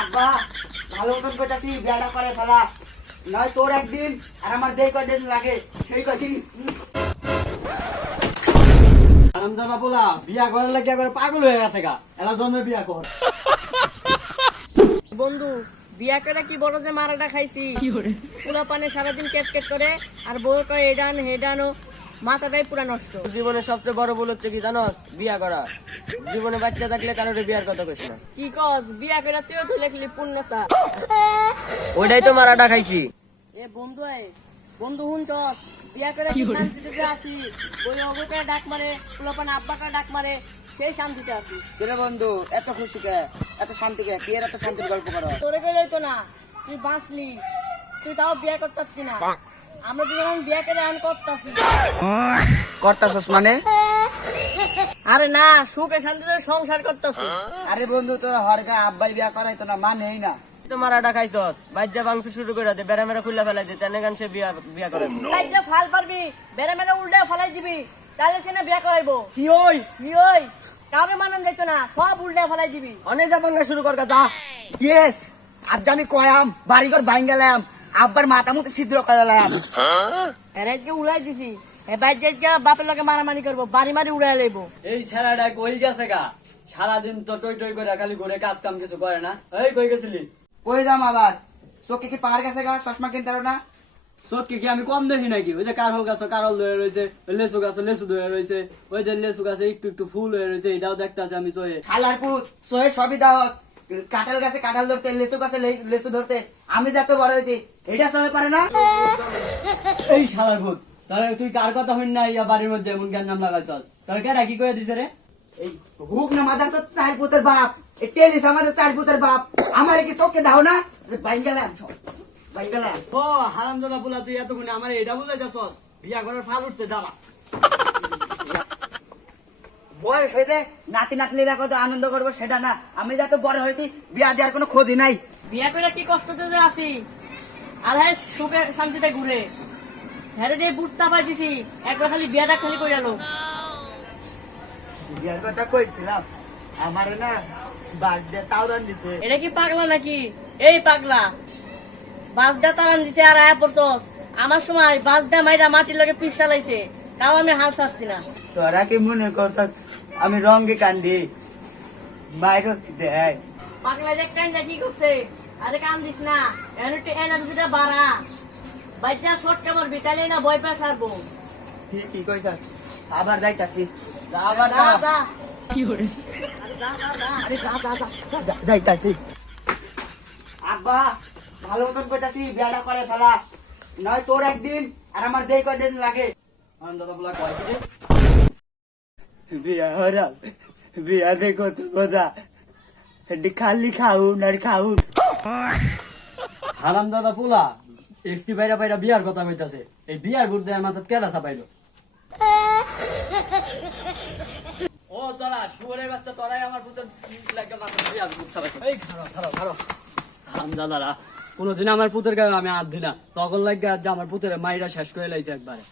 আব্বা ভালো মতন কইতাছি বিয়াটা করে ফেলা, নয় তোর একদিন আর আমার যেই কয়দিন লাগে সেই কয়দিন। হারামজাদা পোলা বিয়া করার লাগে একবার পাগল হয়ে গেছে গা, এলা জন্মে বিয়া কর। বন্ধু বিয়া করে কি বড় যে মারাটা খাইছি, পোলা পানে সারাদিন কেট কেট করে আর বউ কয় এডান হেডানো, মাথাটাই পুরা নষ্ট। জীবনে সবচেয়ে বড় ভুল হচ্ছে কি জানোস? বিয়া করা। জীবনে বাচ্চা থাকলে কারোর বিয়ার কথা কইস না। কি কস বিয়া করে তুইও তো লেখলি পূর্ণতা। ওইটাই তো মারাটা খাইছি। এ বন্ধু বন্ধু হুনছস বিয়া করে কি শান্তিতে আছি, ওই অবকে ডাক মারে পোলা পানে আব্বাকে ডাক মারে, সেই শান্তিতে আছি। তোরে বন্ধু এত খুশি কে, এত শান্তি কে, কি এর এত শান্তির গল্প করো? তোরে কইলে তো না, তুই বাঁচলি, তুই তাও বিয়া করতেছি না। আমরা যখন বিয়া করে আন করতেছি করতাছস মানে? আরে না, সুখে শান্তিতে সংসার করতেছি। আরে বন্ধু তোর হরকে আব্বাই বিয়া করাইতো না, মানেই না। তো মারাটা খাইছস, বাচ্চা বাংশ শুরু করে দে, বেড়া মেরা খুলে ফেলাই দে, তেনে গান সে বিয়া করে। তাই যে ফাল পারবি বেড়ে মেরে উল্টে ফেলাই দিবি, তাহলে সে না বিয়া করাইবো। কি ওই কি ওই কাউরে মানন যাইতো না, সব উল্টে ফেলাই দিবি। অনেক যা বাংলা শুরু কর যা। ইয়েস, আজ আমি কয়াম বাড়িঘর ভাঙ গেলাম, আব্বার মাথা মতো ছিদ্র করালাম। এরাইকে উড়াই দিছি, এবার যে বাপের লোকে মারামারি করবো, বাড়ি মারি উড়াই লাইবো। এই ছেলেটা কই গেছে গা, সারাদিন তো টই টই করে খালি ঘুরে কাজ কাম কিছু করে না। এই কই গেছিলি? কই যাম আবার? চোখে কি পাহাড় গেছে গা, চশমা কিনতে পারো না? সত্যি কি আমি কম দেখি নাকি? ওই যে কারল গাছ কারল ধরে রয়েছে, ওই লেচু গাছ লেচু ধরে রয়েছে, ওই যে লেচু গাছে একটু একটু ফুল হয়ে রয়েছে, এটাও দেখতে আছে আমি চোখে। খালার পুত সোয়ে সবই দাও, কাঁঠাল গাছে কাঁঠাল ধরতে, লেচু গাছে লেচু ধরতে, আমি যত বড় হয়েছি এটা সবাই পারে না। এই শালার ভূত, তাহলে তুই কার কথা হইন না ইয়া বাড়ির মধ্যে এমন গ্যাঞ্জাম লাগাইছস? তোর কেডা কি কইয়া দিছে রে? এই হুক না মাদার তো চার পুতের বাপ, এই টেলিস আমাদের চার পুতের বাপ, আমার কি চোখে দাও না? বাইন গেলাম সব, বাইন গেলাম। ও হারামজাদা পোলা, তুই এতক্ষণে আমার এটা বুঝাইছস বিয়া করার ফাল উঠছে দাঁড়া। বয়স হইতে নাতি নাতনিরা কত আনন্দ করবো সেটা না, আমি যত বড় হইতি বিয়া দেওয়ার কোনো খোঁজই নাই। বিয়া করে কি কষ্টতে যে আছি, আর হ্যাঁ সুখে শান্তিতে ঘুরে। হ্যাঁ যে বুট চাপাই দিছি, একবার খালি বিয়াটা খালি করে গেল। বিয়ার কথা কইছিলাম, আমার না বার্থডে তাওরান দিছে। এটা কি পাগলা নাকি? এই পাগলা বাস দা তারান দিছে আর আয়া পড়ছস। আমার সময় বাস দা মাইরা মাটির লগে পিস চালাইছে, তাও আমি হাল ছাড়ছি না। তোরা কি মনে করত আমি রঙ্গে কান্দি? বাইরে দেয় পাগলা যে কান্দা কি করছে? আরে কান্দিস না, এখন একটু এনার্জিটা বাড়া। বাচ্চা ছটকা মারবি, তাহলে না ভয় পায় সারবো। ঠিকই কইছ, আবার যাইতাছি। আবার যা যা। যাইতাছি। আব্বা ভালো মতন কইতাছি বিয়াটা করে ফেলা, নয় তোর একদিন আর আমার যেই কয়দিন লাগে। হারামজাদা পোলা কয় কি রে? বিয়া হরাম, বিয়া দে কত কথা, খালি খাউন আর খাউন। হারামজাদা পোলা এসকি বাইরা বাইরা বিয়ার কথা কইতাছে, এই বিয়ার বুট দেয়ার মাথাত কেডা চাপাইলো? ও তোরা শুয়োরের বাচ্চা, তোরাই আমার পুতের লাগা মাথাত বিয়ার বুট চাপাইছো। এই খারাপ খারাপ খারাপ হারামজাদারা, কোনোদিন আমার পুতের গায়ে আমি হাত দিই না, তখন লাগে আজ আমার পুতের মাইরা শেষ করে লাইছে একবারে।